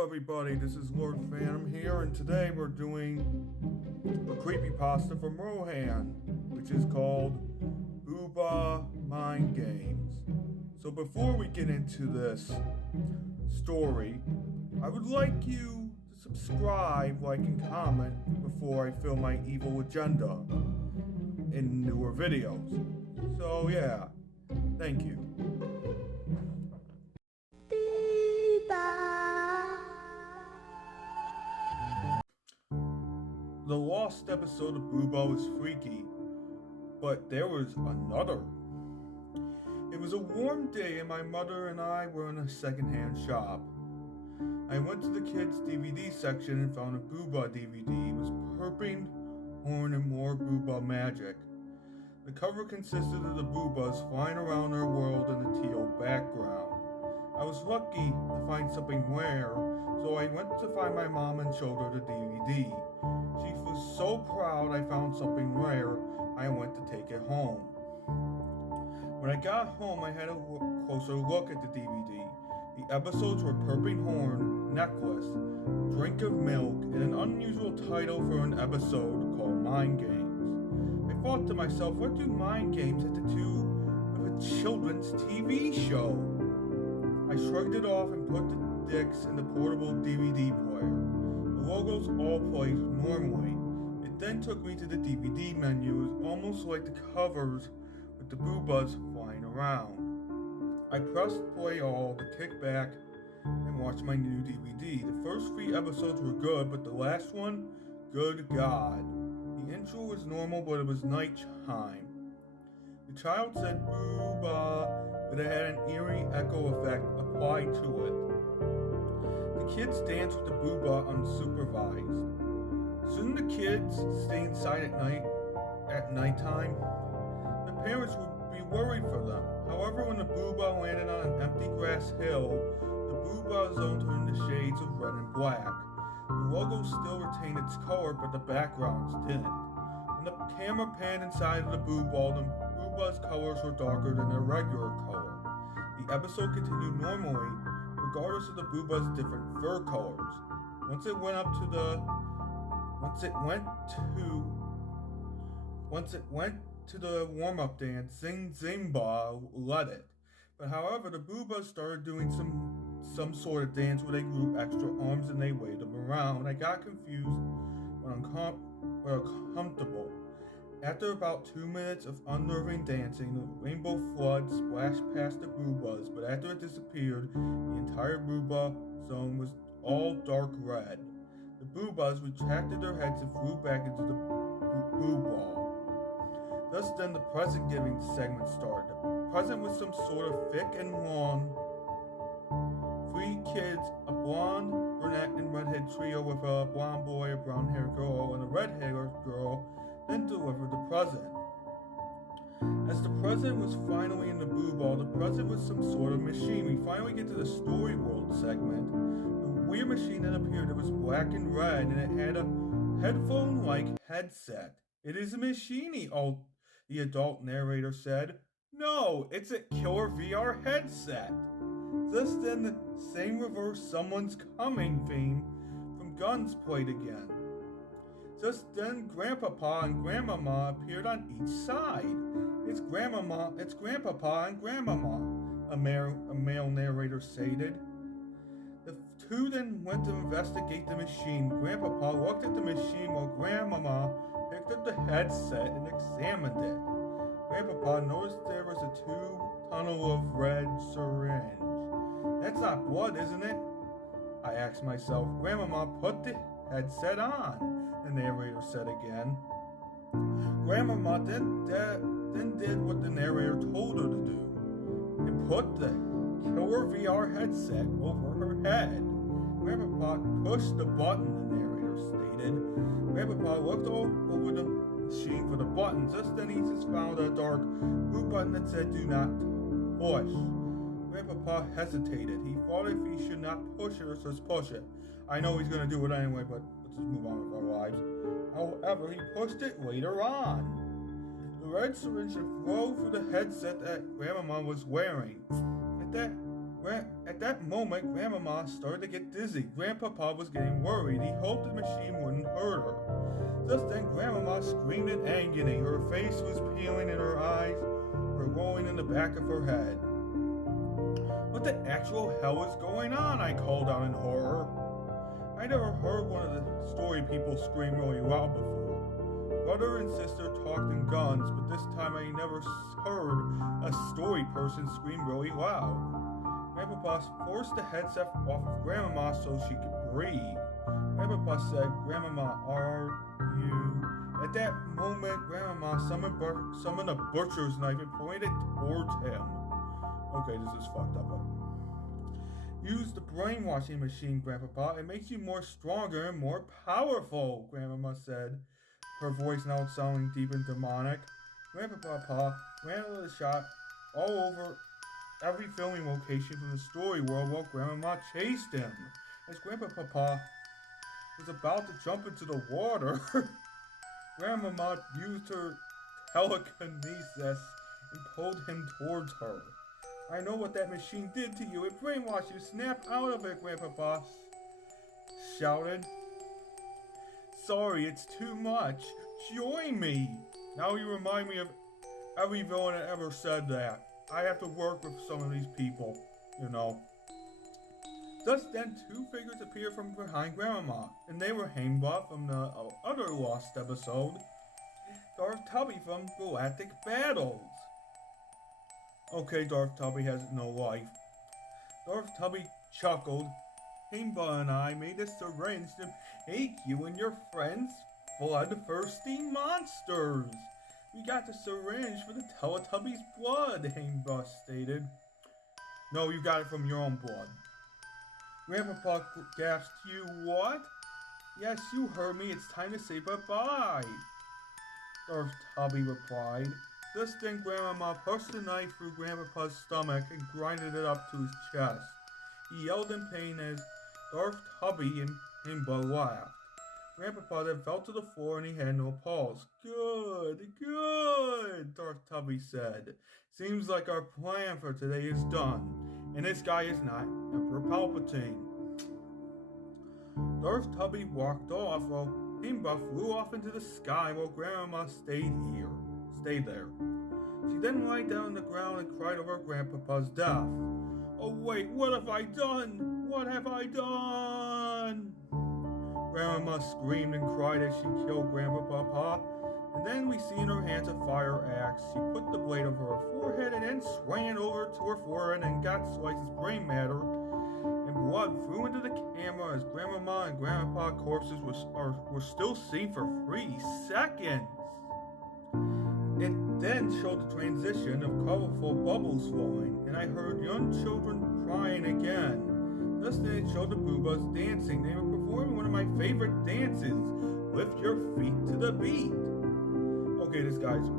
Hello everybody, this is Lord Phantom here, and today we're doing a creepypasta from Rohan, which is called Boohbah Mind Games. So before we get into this story, I would like you to subscribe, like, and comment before I film my evil agenda in newer videos. So yeah, thank you. The lost episode of Boohbah was freaky, but there was another. It was a warm day and my mother and I were in a secondhand shop. I went to the kids' DVD section and found a Boohbah DVD. It was Perping, Horn, and more Boohbah magic. The cover consisted of the Boohbahs flying around their world in a teal background. I was lucky to find something rare, so I went to find my mom and showed her the DVD. She was so proud I found something rare, I went to take it home. When I got home, I had a closer look at the DVD. The episodes were Perping Horn, Necklace, Drink of Milk, and an unusual title for an episode called Mind Games. I thought to myself, what do mind games have to do with a children's TV show? I shrugged it off and put the discs in the portable DVD player. The logos all played normally. It then took me to the DVD menu. It was almost like the covers with the Boohbahs flying around. I pressed play all to kick back and watch my new DVD. The first 3 episodes were good, but the last one, good God. The intro was normal, but it was nighttime. The child said Boohbah, but it had an eerie echo effect applied to it. The kids danced with the Boohbah unsupervised. Shouldn't the kids stay inside at nighttime? The parents would be worried for them. However, when the Boohbah landed on an empty grass hill, the Boohbah zone turned to shades of red and black. The logo still retained its color, but the backgrounds didn't. When the camera panned inside of the Boohbah's colors were darker than their regular color. The episode continued normally, regardless of the Boohbah's different fur colors. Once it went to the warm-up dance, Zing Zingba led it. But however, the Boohbahs started doing some sort of dance where they grew extra arms and they waved them around. I got confused but uncomfortable. After about 2 minutes of unnerving dancing, the rainbow flood splashed past the Boohbahs, but after it disappeared, the entire Boohbah zone was all dark red. The Boohbahs retracted their heads and flew back into the Boo Ball. Thus then the present-giving segment started. The present was some sort of thick and long 3 kids, a blonde, brunette, and redhead trio with a blonde boy, a brown-haired girl, and a red-haired girl, then delivered the present. As the present was finally in the Boohbah, the present was some sort of machine. We finally get to the Story World segment. The weird machine that appeared, it was black and red, and it had a headphone-like headset. It is a machine, the adult narrator said. No, it's a killer VR headset. Just then the same reverse Someone's Coming theme from Guns played again. Just then Grandpapa and Grandmama appeared on each side. It's Grandpapa and Grandmama, a male narrator stated. The 2 then went to investigate the machine. Grandpapa looked at the machine while Grandmama picked up the headset and examined it. Grandpapa noticed there was a tube tunnel of red syringe. That's not blood, isn't it? I asked myself. Grandmama put the headset on, the narrator said again. Grandmama then did what the narrator told her to do and put the killer VR headset over her head. Grandpapa pushed the button, the narrator stated. Grandpapa looked over the machine for the button. Just then he just found a dark blue button that said do not push. Grandpapa hesitated. He thought if he should not push it or just push it. I know he's going to do it anyway, but let's just move on with our lives. However, he pushed it later on. The red syringe flowed through the headset that Grandmama was wearing. At that At that moment, Grandmama started to get dizzy. Grandpapa was getting worried. He hoped the machine wouldn't hurt her. Just then, Grandmama screamed in agony. Her face was peeling and her eyes were rolling in the back of her head. What the actual hell is going on? I called out in horror. I never heard one of the story people scream really loud before. Brother and sister talked in guns, but this time I never heard a story person scream really loud. Grandpapa forced the headset off of Grandmama so she could breathe. Grandpapa said, "Grandmama, are you?" At that moment, Grandmama summoned a butcher's knife and pointed it towards him. Okay, this is fucked up. Use the brainwashing machine, Grandpapa. It makes you more stronger and more powerful, Grandmama said, her voice now sounding deep and demonic. Grandpapa ran with a shot all over every filming location from the story world while Grandmama chased him. As Grandpapa was about to jump into the water, Grandmama used her telekinesis and pulled him towards her. I know what that machine did to you. It brainwashed you. Snap out of it, Grandpapa shouted. Sorry, it's too much. Join me. Now you remind me of every villain that ever said that. I have to work with some of these people, you know. Just then, two figures appeared from behind Grandmama, and they were Haimbot from the other Lost episode, Darth Tubby from Galactic Battles. Okay, Darth Tubby has no life. Darth Tubby chuckled. Haimbot and I made a syringe to make you and your friends bloodthirsty monsters. We got the syringe for the Teletubbies' blood, Haimbot stated. No, you got it from your own blood. Grandpapa gasped, "You what?" "Yes, you heard me. It's time to say bye-bye," Darth Tubby replied. Just then, Grandmama pushed the knife through Grandpapa's stomach and grinded it up to his chest. He yelled in pain as Darth Tubby and Haimbot laughed. Grandpapa then fell to the floor and he had no pulse. Good, Darth Tubby said. Seems like our plan for today is done, and this guy is not Emperor Palpatine. Darth Tubby walked off while Haimbot flew off into the sky while Grandmama stayed there. She then lay down on the ground and cried over Grandpapa's death. Oh wait, what have I done? What have I done? Grandmama screamed and cried as she killed Grandpapa, and then we see in her hands a fire axe. She put the blade over her forehead and then swung it over to her forehead and got Slice's brain matter and blood flew into the camera as Grandmama and Grandpa corpses were still seen for 3 seconds. It then showed the transition of colorful bubbles flowing, and I heard young children crying again. Just then it showed the Boohbahs dancing. They were performing one of my favorite dances, Lift Your Feet to the Beat. Okay, this guy's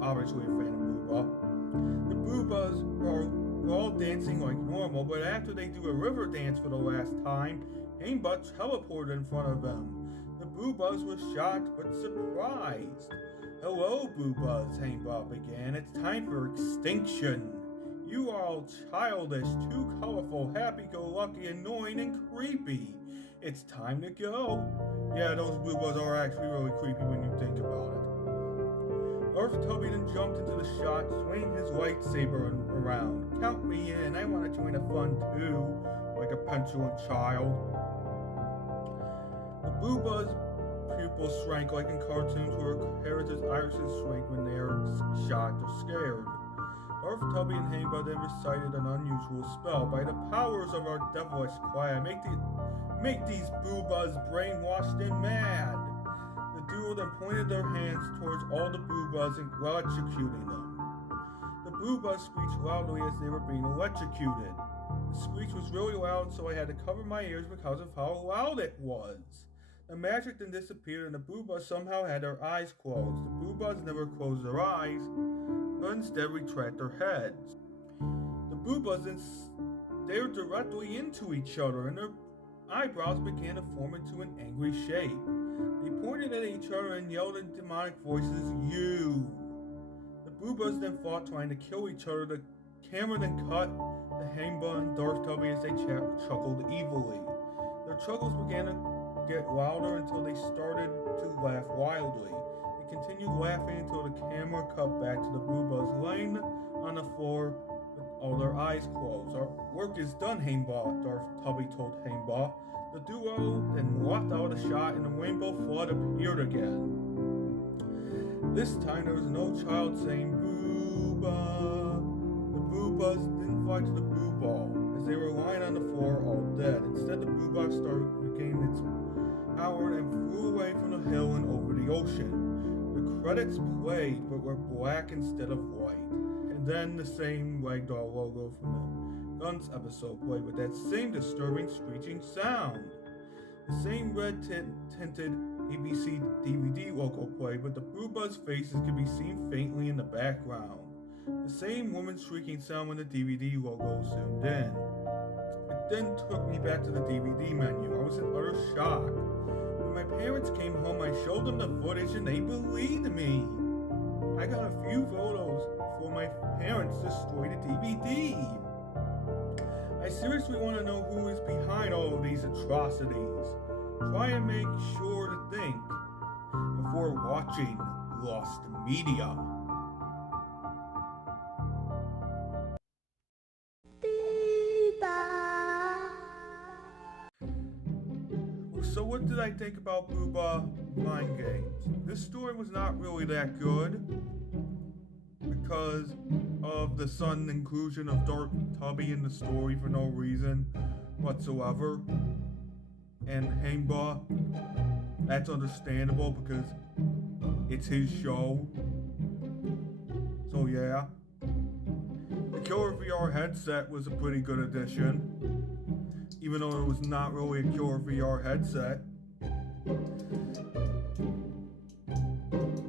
obviously a fan of Boohbah. The Boohbahs were all dancing like normal, but after they do a river dance for the last time, Haimbot teleported in front of them. The Boohbahs were shocked but surprised. Hello, Boohbahs, Haimbot began. It's time for extinction. You are all childish, too colorful, happy-go-lucky, annoying, and creepy. It's time to go. Yeah, those Boohbahs are actually really creepy when you think about it. Darth Tubby then jumped into the shot, swinging his lightsaber around. Count me in. I want to join the fun too, like a petulant child. The Boohbahs' pupils shrank like in cartoons where characters' irises shrink when they are shocked or scared. Darth Tubby and Haimbot then recited an unusual spell. By the powers of our devilish choir, make these Boohbahs brainwashed and mad. The duo then pointed their hands towards all the Boohbahs and electrocuting them. The Boohbahs screeched loudly as they were being electrocuted. The screech was really loud, so I had to cover my ears because of how loud it was. The magic then disappeared and the Boohbahs somehow had their eyes closed. The Boohbahs never closed their eyes, but instead retract their heads. The Boohbahs then stared directly into each other and their eyebrows began to form into an angry shape. They pointed at each other and yelled in demonic voices, "You!" The Boohbahs then fought, trying to kill each other. The camera then cut to Hamba and Darth Tubby as they chuckled evilly. Their chuckles began to get louder until they started to laugh wildly. They continued laughing until the camera cut back to the Boohbahs laying on the floor with all their eyes closed. Our work is done, Hamba, Darth Tubby told Hamba. The duo then walked out of the shot and the rainbow flood appeared again. This time there was no child saying Boohbah. The Boohbahs didn't fly to the Boo Ball as they were lying on the floor all dead. Instead, the Boohbah started regaining its power and flew away from the hill and over the ocean. The credits played but were black instead of white. And then the same Ragdoll logo from the Guns episode played with that same disturbing screeching sound. The same red tinted ABC DVD logo played, but the Boohbah's faces could be seen faintly in the background. The same woman shrieking sound when the DVD logo zoomed in. It then took me back to the DVD menu. I was in utter shock. When my parents came home, I showed them the footage and they believed me. I got a few photos before my parents destroyed the DVD. I seriously want to know who is behind all of these atrocities. Try and make sure to think before watching Lost Media. So what did I think about Boohbah Mind Games? This story was not really that good because of the sudden inclusion of Darth Tubby in the story for no reason whatsoever. And Hamba, that's understandable because it's his show. So yeah. The Killer VR headset was a pretty good addition, even though it was not really a Killer VR headset.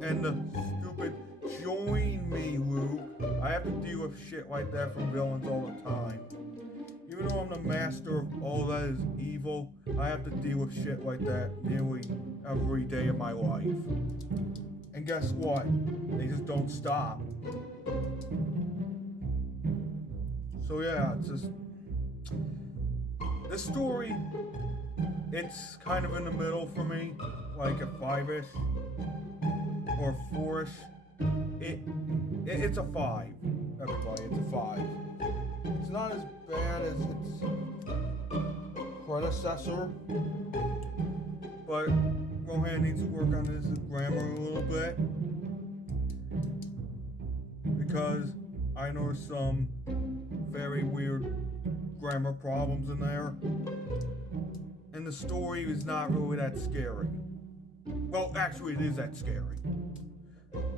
And the stupid join me loop. I have to deal with shit like that from villains all the time. Even though I'm the master of all that is evil, I have to deal with shit like that nearly every day of my life. And guess what? They just don't stop. So yeah, it's just... This story, it's kind of in the middle for me, like a 5-ish or 4-ish. It's a 5, everybody, it's a 5. It's not as bad as its predecessor, but Rohan needs to work on his grammar a little bit because I know some very weird grammar problems in there, and the story is not really that scary. Well, actually, it is that scary.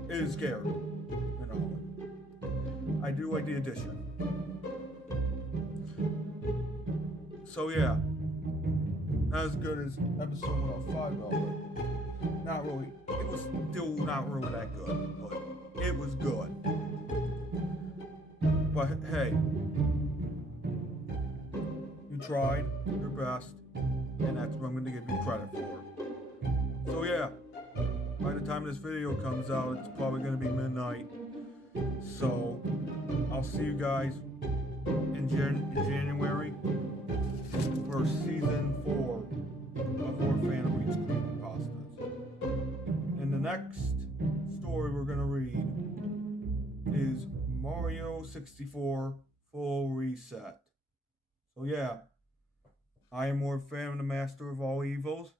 It is scary, you know. I do like the addition. So yeah, not as good as episode 105 though, but not really. It was still not really that good, but it was good. But hey, you tried your best, and that's what I'm going to give you credit for. So yeah, by the time this video comes out, it's probably going to be midnight. So I'll see you guys in January for season 4 of War Fan Reads Creepypastas. And the next story we're going to read is Mario 64 Full Reset. So yeah, I am War Fan, the master of all evils.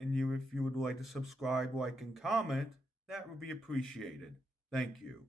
And if you would like to subscribe, like, and comment, that would be appreciated. Thank you.